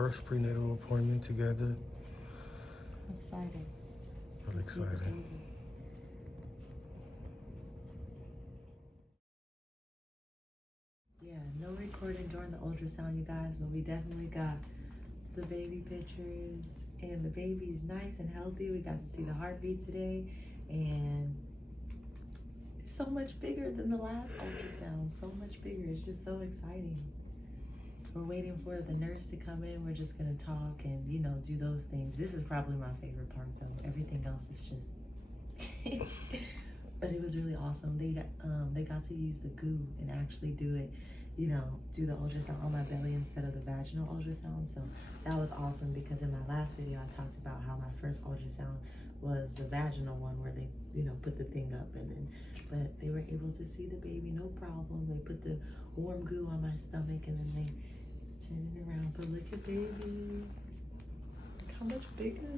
first prenatal appointment together. Excited. Really excited. Yeah, no recording during the ultrasound, you guys, but we definitely got the baby pictures, and the baby's nice and healthy. We got to see the heartbeat today, and it's so much bigger than the last ultrasound. So much bigger. It's just so exciting. We're waiting for the nurse to come in. We're just gonna talk and, you know, do those things. This is probably my favorite part though. Everything else is just but it was really awesome. They got to use the goo and actually do it, you know, do the ultrasound on my belly instead of the vaginal ultrasound. So that was awesome, because in my last video I talked about how my first ultrasound was the vaginal one, where they, you know, put the thing up, and then, but they were able to see the baby no problem. They put the warm goo on my stomach, and then they turned it around. But look at baby, look how much bigger.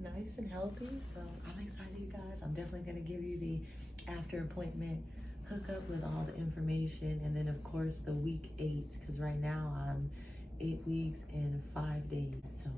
Nice and healthy. So I'm excited, you guys. I'm definitely going to give you the after appointment hookup with all the information, and then of course the week 8, because right now I'm 8 weeks and 5 days. So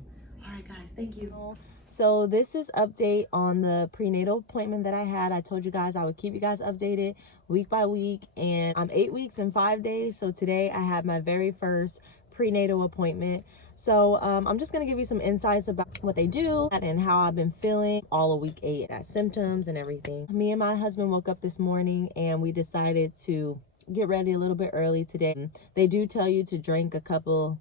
all right guys, thank you. So this is update on the prenatal appointment that I had. I told you guys I would keep you guys updated week by week, and I'm 8 weeks and 5 days. So today I had my very first prenatal appointment. So I'm just gonna give you some insights about what they do and how I've been feeling all of week 8, that symptoms and everything. Me and my husband woke up this morning and we decided to get ready a little bit early today. They do tell you to drink a couple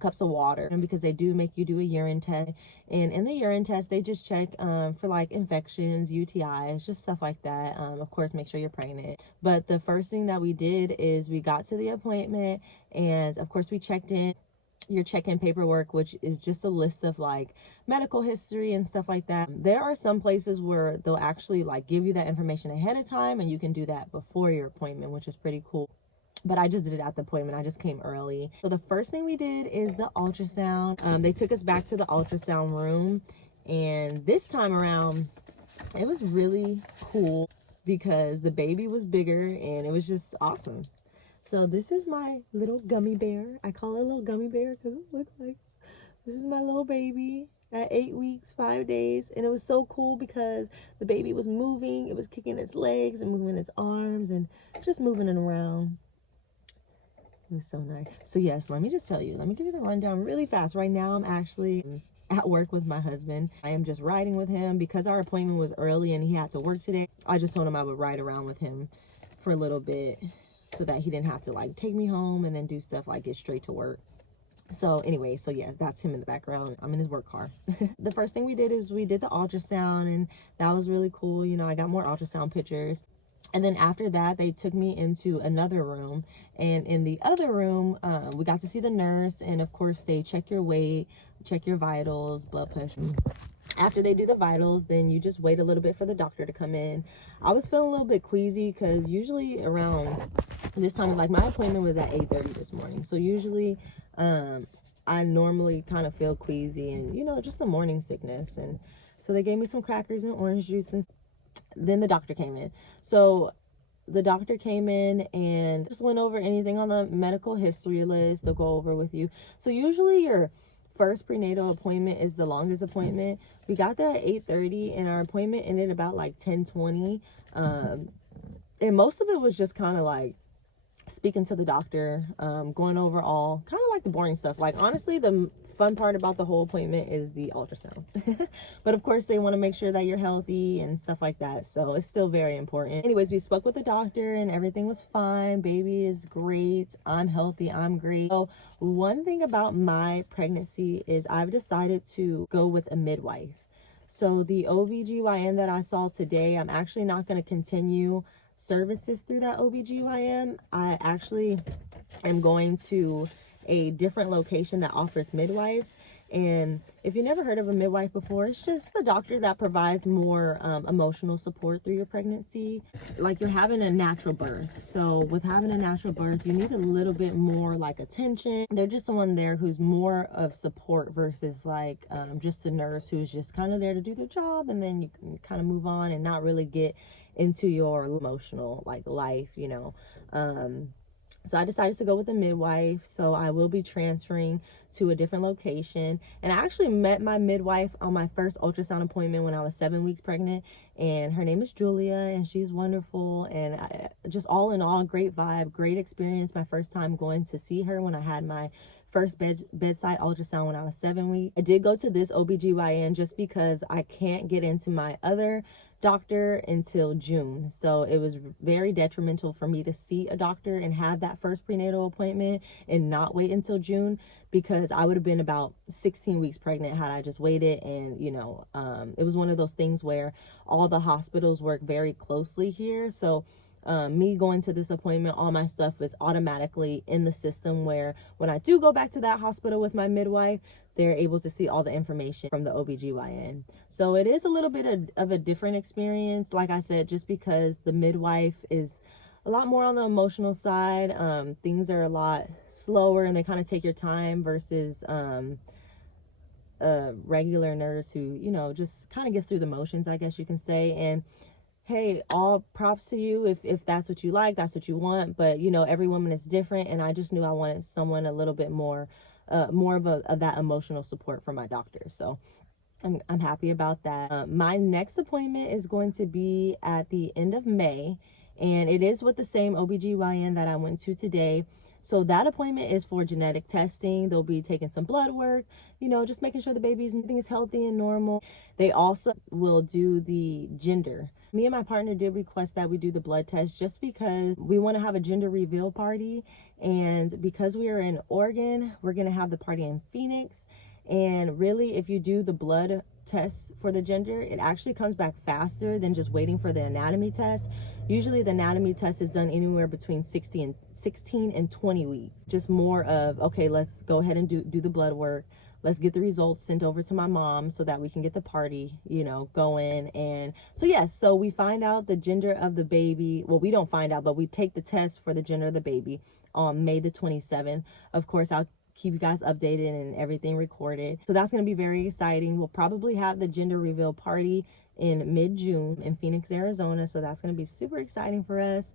cups of water, and because they do make you do a urine test, and in the urine test they just check for like infections, UTIs, just stuff like that. Of course, make sure you're pregnant. But the first thing that we did is we got to the appointment, and of course we checked in your check-in paperwork, which is just a list of like medical history and stuff like that. There are some places where they'll actually like give you that information ahead of time, and you can do that before your appointment, which is pretty cool. But I just did it at the appointment. I just came early. So the first thing we did is the ultrasound. They took us back to the ultrasound room, and this time around it was really cool because the baby was bigger and it was just awesome. So this is my little gummy bear. I call it a little gummy bear because it looks like, this is my little baby at 8 weeks, 5 days. And it was so cool because the baby was moving. It was kicking its legs and moving its arms and just moving it around. It was so nice. So yes, let me just tell you, let me give you the rundown really fast. Right now I'm actually at work with my husband. I am just riding with him because our appointment was early and he had to work today. I just told him I would ride around with him for a little bit so that he didn't have to like take me home and then do stuff like get straight to work. So anyway, so yes, that's him in the background. I'm in his work car. The first thing we did is we did the ultrasound, and that was really cool. You know, I got more ultrasound pictures. And then after that, they took me into another room, and in the other room, we got to see the nurse, and of course they check your weight, check your vitals, blood pressure. After they do the vitals, then you just wait a little bit for the doctor to come in. I was feeling a little bit queasy because usually around this time, like my appointment was at 8:30 this morning. So usually I normally kind of feel queasy and, you know, just the morning sickness. And so they gave me some crackers and orange juice, and then the doctor came in. So the doctor came in and just went over anything on the medical history list. They'll go over with you. So usually your first prenatal appointment is the longest appointment. We got there at 8:30 and our appointment ended about like 10:20. And most of it was just kind of like speaking to the doctor, going over all kind of like the boring stuff. Like honestly, the fun part about the whole appointment is the ultrasound. But of course they want to make sure that you're healthy and stuff like that, so it's still very important. Anyways, we spoke with the doctor and everything was fine. Baby is great, I'm healthy, I'm great. So one thing about my pregnancy is I've decided to go with a midwife. So the OBGYN that I saw today, I'm actually not going to continue services through that OBGYN. I actually am going to a different location that offers midwives. And if you never heard of a midwife before, it's just a doctor that provides more emotional support through your pregnancy. Like you're having a natural birth. So with having a natural birth, you need a little bit more like attention. They're just someone there who's more of support versus like just a nurse who's just kind of there to do their job, and then you can kind of move on and not really get into your emotional like life, you know. So I decided to go with a midwife. So I will be transferring to a different location. And I actually met my midwife on my first ultrasound appointment when I was 7 weeks pregnant. And her name is Julia, and she's wonderful. And just all in all, great vibe, great experience. My first time going to see her when I had my first bedside ultrasound when I was 7 weeks. I did go to this OBGYN just because I can't get into my other doctor until June. So it was very detrimental for me to see a doctor and have that first prenatal appointment and not wait until June, because I would have been about 16 weeks pregnant had I just waited. And it was one of those things where all the hospitals work very closely here. So me going to this appointment, all my stuff is automatically in the system, where when I do go back to that hospital with my midwife, they're able to see all the information from the OBGYN. So it is a little bit of a different experience, like I said, just because the midwife is a lot more on the emotional side. Things are a lot slower and they kind of take your time versus a regular nurse who, just kind of gets through the motions, I guess you can say. And hey, all props to you if that's what you like, that's what you want. But every woman is different, and I just knew I wanted someone a little bit more of that emotional support from my doctor. So I'm happy about that. My next appointment is going to be at the end of May, and it is with the same OBGYN that I went to today. So that appointment is for genetic testing. They'll be taking some blood work, just making sure the baby's everything is healthy and normal. They also will do the gender. Me and my partner did request that we do the blood test just because we want to have a gender reveal party. And because we are in Oregon, we're going to have the party in Phoenix. And really, if you do the blood test for the gender, it actually comes back faster than just waiting for the anatomy test. Usually the anatomy test is done anywhere between 16 and 20 weeks. Just more of, okay, let's go ahead and do the blood work. Let's get the results sent over to my mom so that we can get the party, going. And so, yes, so we find out the gender of the baby. Well, we don't find out, but we take the test for the gender of the baby on May the 27th. Of course, I'll keep you guys updated and everything recorded. So that's going to be very exciting. We'll probably have the gender reveal party in mid-June in Phoenix, Arizona. So that's going to be super exciting for us.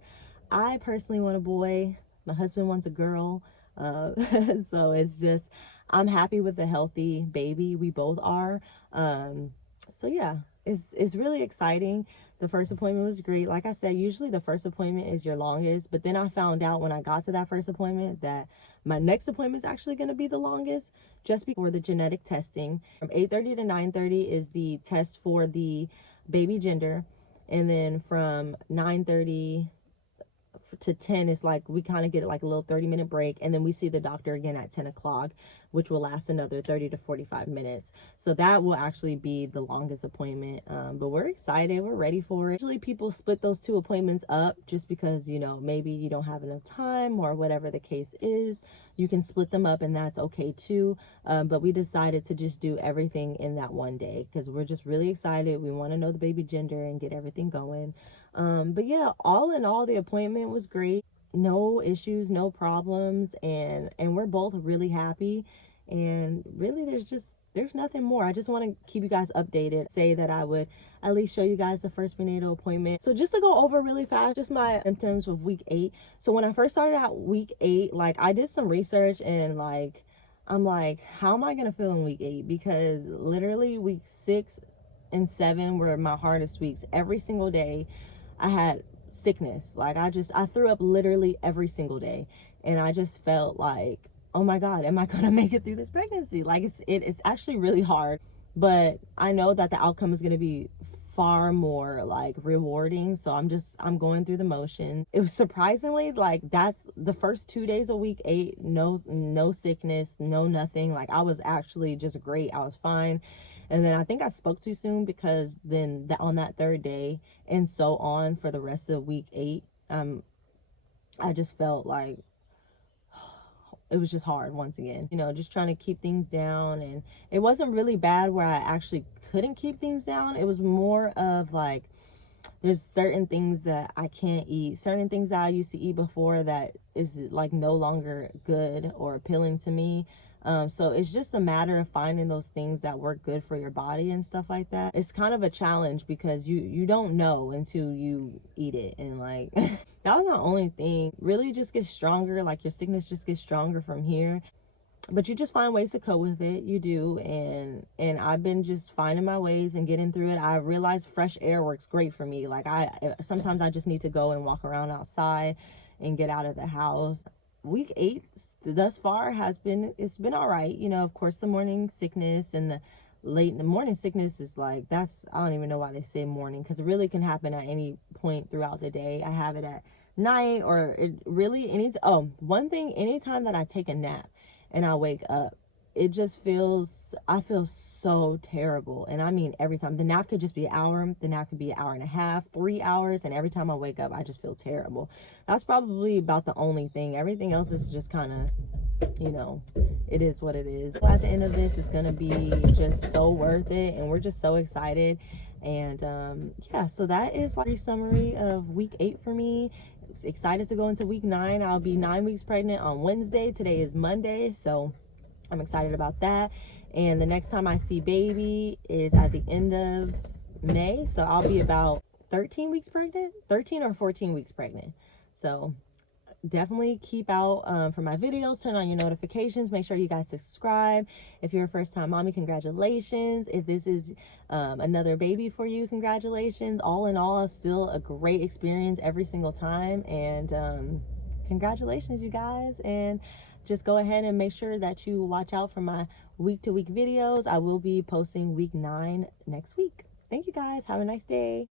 I personally want a boy. My husband wants a girl. So it's just, I'm happy with the healthy baby. We both are. So yeah, it's really exciting. The first appointment was great. Like I said, usually the first appointment is your longest, but then I found out when I got to that first appointment that my next appointment is actually going to be the longest, just before the genetic testing. From 8:30 to 9:30 is the test for the baby gender, and then from 9:30 to 10 is like we kind of get like a little 30-minute break, and then we see the doctor again at 10 o'clock, which will last another 30 to 45 minutes. So that will actually be the longest appointment. But we're excited, we're ready for it. Usually people split those two appointments up just because maybe you don't have enough time or whatever the case is. You can split them up and that's okay too. But we decided to just do everything in that one day because we're just really excited. We want to know the baby gender and get everything going. But yeah, all in all, the appointment was great. No issues, no problems, and we're both really happy. And really, there's nothing more. I just want to keep you guys updated. Say that I would at least show you guys the first prenatal appointment. So just to go over really fast, just my symptoms with week 8. So when I first started out week 8, like I did some research and I'm like, how am I gonna feel in week 8? Because literally week 6 and 7 were my hardest weeks. Every single day I had sickness. Like I threw up literally every single day, and I just felt like, oh my God, am I gonna make it through this pregnancy? Like it's actually really hard, but I know that the outcome is gonna be far more like rewarding. So I'm going through the motion. It was surprisingly like that's the first 2 days of week 8, no sickness, no nothing. Like I was actually just great. I was fine. And then I think I spoke too soon, because then on that third day and so on for the rest of week 8, I just felt like it was just hard once again, just trying to keep things down. And it wasn't really bad where I actually couldn't keep things down. It was more of like, there's certain things that I can't eat, certain things that I used to eat before that is like no longer good or appealing to me. So it's just a matter of finding those things that work good for your body and stuff like that. It's kind of a challenge because you don't know until you eat it. And like that was my only thing. Really just get stronger. Like your sickness just gets stronger from here, but you just find ways to cope with it. You do. And I've been just finding my ways and getting through it. I realized fresh air works great for me. Like sometimes I just need to go and walk around outside and get out of the house. Week 8 thus far it's been all right. You know, of course the morning sickness and the morning sickness is like, that's, I don't even know why they say morning, because it really can happen at any point throughout the day. I have it at night, or it really one thing, anytime that I take a nap and I wake up, it just I feel so terrible. And I mean, every time. The nap could just be an hour, the nap could be an hour and a half, 3 hours, and every time I wake up I just feel terrible. That's probably about the only thing. Everything else is just kind of, you know, it is what it is. At the end of this, it's gonna be just so worth it, and we're just so excited. And yeah, so that is like a summary of week 8 for me. Excited to go into week 9. I'll be 9 weeks pregnant on Wednesday. Today is Monday, so I'm excited about that. And the next time I see baby is at the end of May, so I'll be about 13 weeks pregnant, 13 or 14 weeks pregnant. So definitely keep out for my videos. Turn on your notifications. Make sure you guys subscribe. If you're a first-time mommy, congratulations. If this is another baby for you, congratulations. All in all, still a great experience every single time. And congratulations, you guys. And just go ahead and make sure that you watch out for my week-to-week videos. I will be posting week 9 next week. Thank you guys. Have a nice day.